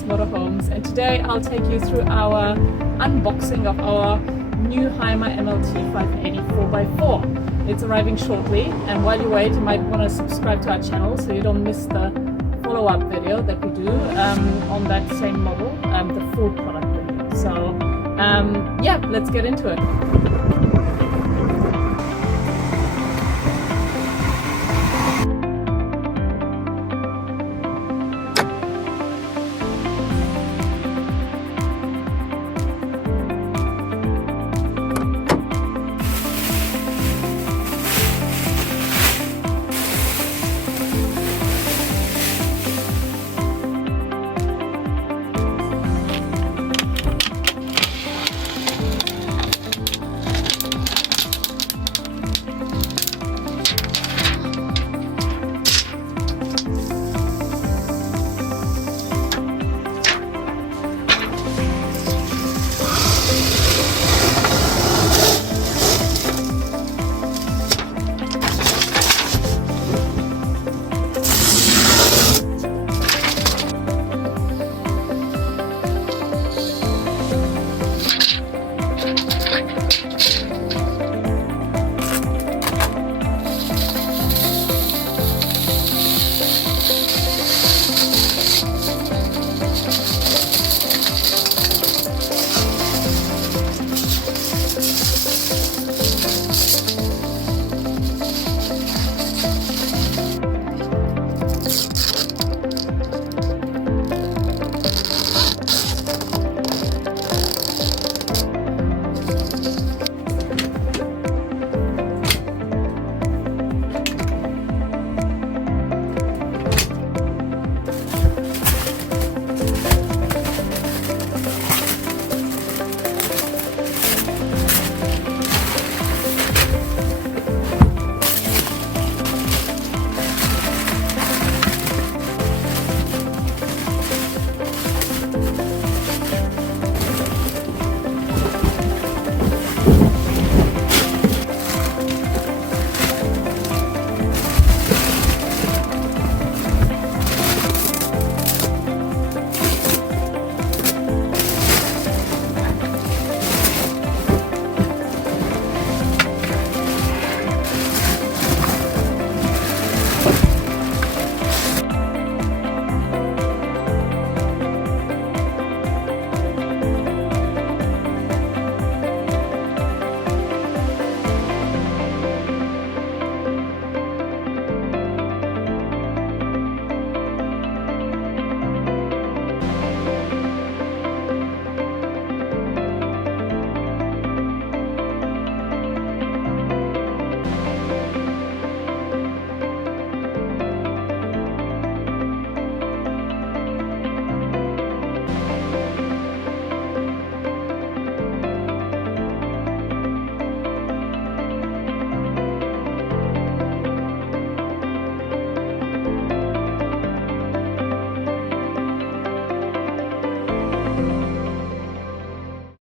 Motorhomes, and today I'll take you through our unboxing of our new HYMER ML-T 580 4x4. It's arriving shortly, and while you wait, you might want to subscribe to our channel so you don't miss the follow-up video that we do on that same model, the full product video. So yeah, let's get into it.